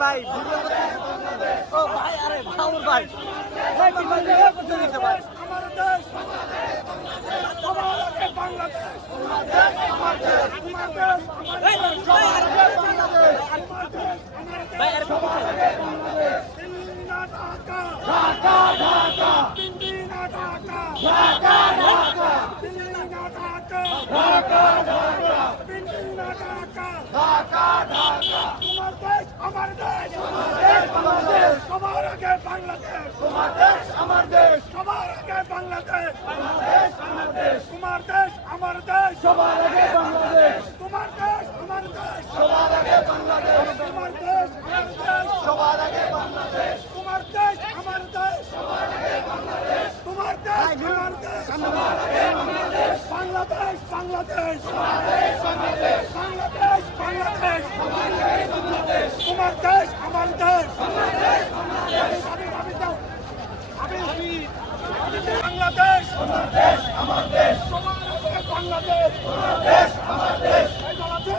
ভাই ও ভাই আরে ভাউর ভাই ভাই করতে দিতে ভাই আমার দেশ তোমাকে বাংলাদেশ তোমার দেশ আমার দেশ তোমার দেশ ভাই আরে দিল্লি না ঢাকা ঢাকা ঢাকা দিল্লি না ঢাকা ঢাকা ঢাকা দিল্লি না ঢাকা ঢাকা ঢাকা দিল্লি না ঢাকা ঢাকা ঢাকা তোমার দেশ আমার দেশ আমার দেশ সবার আগে বাংলাদেশ তোমার দেশ আমার দেশ সবার আগে বাংলাদেশ দেশ আমার দেশ তোমার দেশ আমার দেশ সবার আগে বাংলাদেশ তোমার দেশ আমার দেশ সবার আগে বাংলাদেশ তোমার দেশ আমার দেশ সবার আগে বাংলাদেশ তোমার দেশ আমার দেশ তোমার দেশ আমার দেশ বাংলাদেশ বাংলাদেশ বাংলাদেশ বাংলাদেশ তোমার দেশ আমার দেশ বাংলাদেশ আমার দেশ সবার আগে বাংলাদেশ দেশ আমার দেশ এই দল আছে?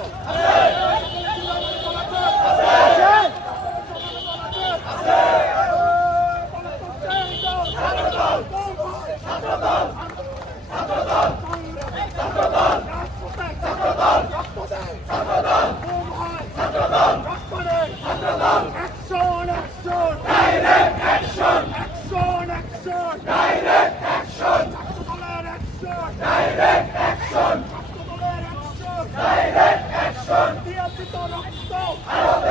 Action, action, direct action action, action, direct action ছাত্রদলের action, ডাইরেক্ট অ্যাকশন ছাত্রদলের action, ডাইরেক্ট অ্যাকশন দিয়াচিত রক্ত, ভারতে